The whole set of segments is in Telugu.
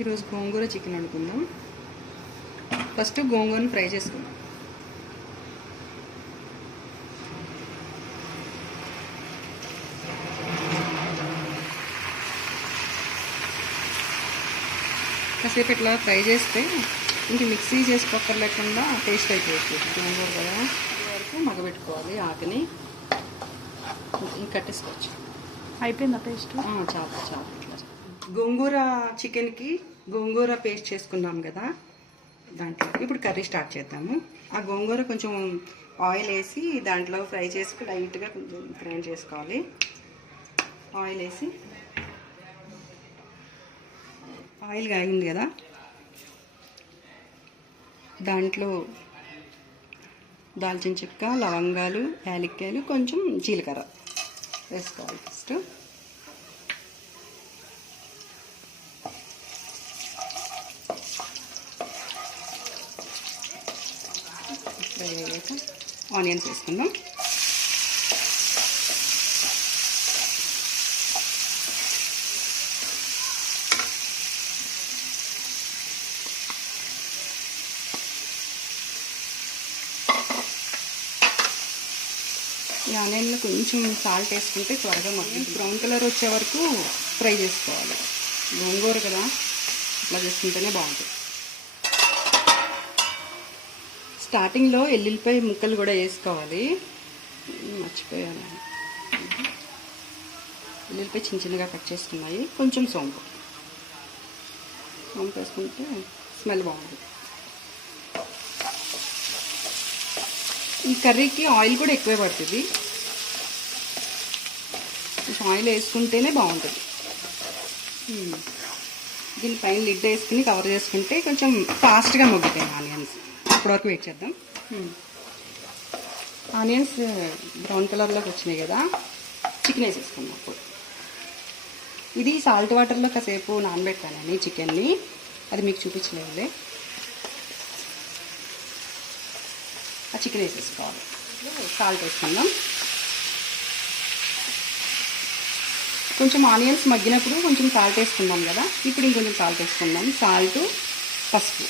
ఈరోజు గోంగూర చికెన్ వండుకుందాం. ఫస్ట్ గోంగూరని ఫ్రై చేసుకుందాం. కాసేపు ఇట్లా ఫ్రై చేస్తే ఇంక మిక్సీ చేసుకోక్కర్లేకుండా టేస్ట్ అయిపోతుంది. గోంగూర కదా వరకు మగబెట్టుకోవాలి. ఆకుని ఇంక కట్టేసుకోవచ్చు. అయిపోయిందా పేస్ట్? చాలా చాలా ఇట్లా గోంగూర చికెన్కి గోంగూర పేస్ట్ చేసుకున్నాం కదా, దాంట్లో ఇప్పుడు కర్రీ స్టార్ట్ చేద్దాము. ఆ గోంగూర కొంచెం ఆయిల్ వేసి దాంట్లో ఫ్రై చేసుకుని లైట్గా కొంచెం ఫ్రై చేసుకోవాలి. ఆయిల్ వేసి ఆయిల్ కాగింది కదా, దాంట్లో దాల్చిన చెక్క, లవంగాలు, యాలక్కాయలు, కొంచెం జీలకర్ర వేసుకోవాలి. ఫస్ట్ ఫ్రై అయ్యాక ఆనియన్స్ వేసుకుందాం. ఈ ఆనియన్లో కొంచెం సాల్ట్ వేసుకుంటే త్వరగా మగ్గుతుంది. బ్రౌన్ కలర్ వచ్చే వరకు ఫ్రై చేసుకోవాలి. గోంగూర కదా, ఇట్లా చేసుకుంటేనే బాగుంటుంది. స్టార్టింగ్లో ఎల్లుల్లిపాయ ముక్కలు కూడా వేసుకోవాలి, మర్చిపోయాను. ఎల్లుల్లిపాయ చిన్న చిన్నగా కట్ చేసుకున్నాయి. కొంచెం సోంపు వేసుకుంటే స్మెల్ బాగుంటుంది. ఈ కర్రీకి ఆయిల్ కూడా ఎక్కువే పడుతుంది. కొంచెం ఆయిల్ వేసుకుంటేనే బాగుంటుంది. దీనిపైన లిడ్ వేసుకుని కవర్ చేసుకుంటే కొంచెం ఫాస్ట్గా మగ్గుతాయి ఆనియన్స్. అప్పటివరకు వెయిట్ చేద్దాం. ఆనియన్స్ బ్రౌన్ కలర్లోకి వచ్చినాయి కదా, చికెన్ వేసేసుకుందాం. అప్పుడు ఇది సాల్ట్ వాటర్లో కాసేపు నానబెట్టాలని చికెన్ని, అది మీకు చూపించలేదులే. ఆ చికెన్ వేసేసుకోవాలి. సాల్ట్ వేసుకుందాం. కొంచెం ఆనియన్స్ మగ్గినప్పుడు కొంచెం సాల్ట్ వేసుకుందాం కదా, ఇప్పుడు ఇంకొంచెం సాల్ట్ వేసుకుందాం. సాల్ట్, పసుపు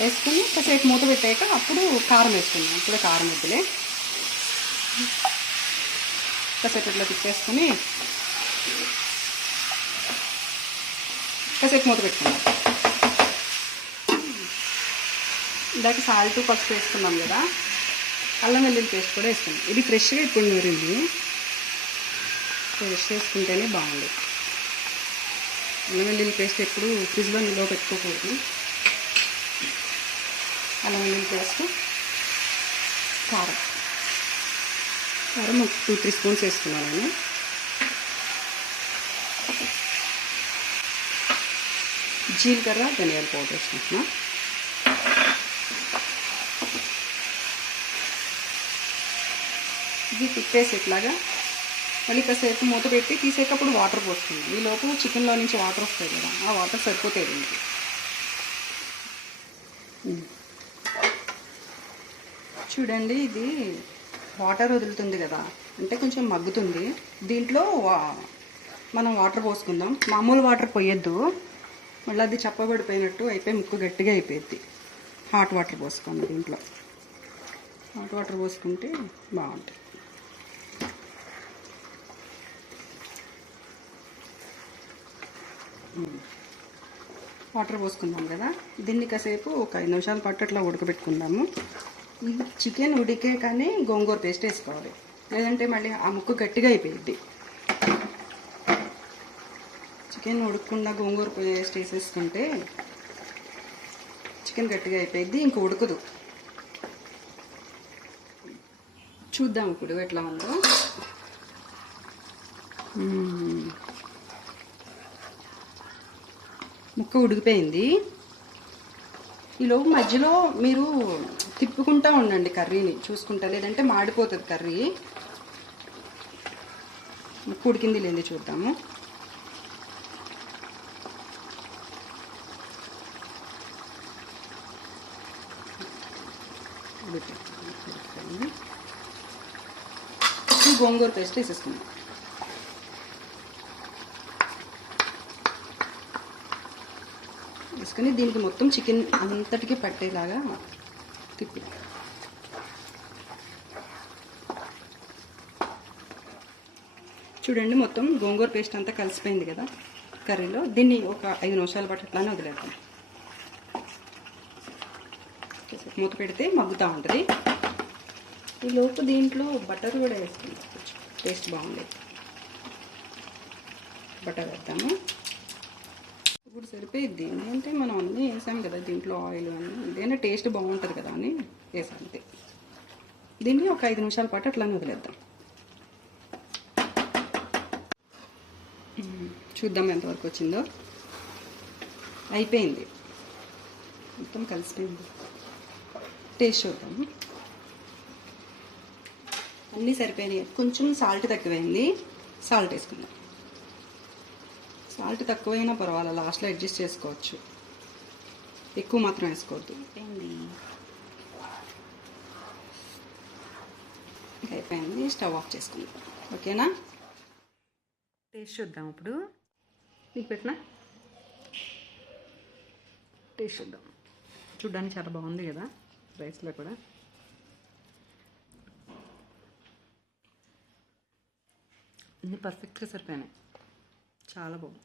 వేసుకుని కాసేపు మూత పెట్టాక అప్పుడు కారం వేసుకుందాం. ఇప్పుడు కారం వద్దులే. కాసేపు ఇట్లా తిప్పేసుకుని కాసేపు మూత పెట్టుకుందాం. ఇందాక సాల్ట్, పసుపు వేసుకున్నాం కదా, అల్లం వెల్లుల్లి పేస్ట్ కూడా వేసుకున్నాం. ఇది ఫ్రెష్గా ఇప్పుడు నూరింది. ఫ్రెష్ వేసుకుంటేనే బాగుంది. అల్లం వెల్లుల్లి పేస్ట్ ఎప్పుడు ఫ్రిడ్జ్లో నిల్వ పెట్టుకోకూడదు. అల్లం వెల్లుల్లి పేస్ట్, కారం 2-3 స్పూన్స్ వేసుకున్నాను నేను. జీలకర్ర, ధనియాల పౌడర్ వేసుకుంటున్నా. ఇది తిప్పేసి ఇట్లాగా మళ్ళీ కాసేపు మూత పెట్టి తీసేటప్పుడు వాటర్ పోస్తుంది. ఈలోపు చికెన్లో నుంచి వాటర్ వస్తాయి కదా, ఆ వాటర్ సరిపోతాయి దీనికి. చూడండి, ఇది వాటర్ వదులుతుంది కదా, అంటే కొంచెం మగ్గుతుంది. దీంట్లో మనం వాటర్ పోసుకుందాం. మామూలు వాటర్ పోయొద్దు, మళ్ళీ అది చప్పబడిపోయినట్టు అయిపోయి ముక్కు గట్టిగా అయిపోయింది. హాట్ వాటర్ పోసుకోండి. దీంట్లో హాట్ వాటర్ పోసుకుంటే బాగుంటుంది. వాటర్ పోసుకుందాం కదా, దీన్ని కాసేపు ఒక 5 నిమిషాల పాటు అట్లా ఉడకబెట్టుకుందాము. ఈ చికెన్ ఉడికే కానీ గోంగూర పేస్ట్ వేసుకోవాలి, లేదంటే మళ్ళీ ఆ ముక్కు గట్టిగా అయిపోయింది. చికెన్ ఉడకకుండా గోంగూర పేస్ట్ వేసేసుకుంటే చికెన్ గట్టిగా అయిపోయింది, ఇంక ఉడకదు. చూద్దాం ఇప్పుడు ఎట్లా ఉందో. ముక్క ఉడికిపోయింది. ఈలోపు మధ్యలో మీరు తిప్పుకుంటూ ఉండండి కర్రీని చూసుకుంటా, లేదంటే మాడిపోతుంది కర్రీ. ముక్క ఉడికింది లేని చూద్దాము. గోంగూర పేస్ట్ వేసేసుకుందాం. వేసుకుని దీనికి మొత్తం చికెన్ అంతటికి పట్టేలాగా తిప్పి చూడండి, మొత్తం గోంగూర పేస్ట్ అంతా కలిసిపోయింది కదా కర్రీలో. దీన్ని ఒక 5 నిమిషాల పాటు అట్లానే వదిలేద్దాం. మూత పెడితే మగ్గుతూ ఉంటుంది. ఈ లోపు దీంట్లో బటర్ కూడా వేసుకుందాం, కొంచెం టేస్ట్ బాగుండేది. బటర్ వేద్దాము. ఇప్పుడు సరిపోయిద్ది, ఎందుకంటే మనం అన్నీ వేసాం కదా దీంట్లో, ఆయిల్ అన్నీ. ఇదైనా టేస్ట్ బాగుంటుంది కదా అని వేసాం అంతే. దీన్ని ఒక 5 నిమిషాల పాటు అట్లానే వదిలేద్దాం. చూద్దాం ఎంతవరకు వచ్చిందో. అయిపోయింది, మొత్తం కలిసిపోయింది. టేస్ట్ చూద్దాము. అన్నీ సరిపోయినాయి. కొంచెం సాల్ట్ తక్కువైంది, సాల్ట్ వేసుకుందాం. సాల్ట్ తక్కువైనా పర్వాలేదు, లాస్ట్లో అడ్జస్ట్ చేసుకోవచ్చు, ఎక్కువ మాత్రం వేసుకోవద్దు. అయిపోయింది, స్టవ్ ఆఫ్ చేసుకుందాం. ఓకేనా? టేస్ట్ చూద్దాం. ఇప్పుడు నీకు పెట్టినా టేస్ట్ చూద్దాం. చూడ్డానికి చాలా బాగుంది కదా రైస్లో కూడా. అన్నీ పర్ఫెక్ట్గా సరిపోయినాయి, చాలా బాగుంది.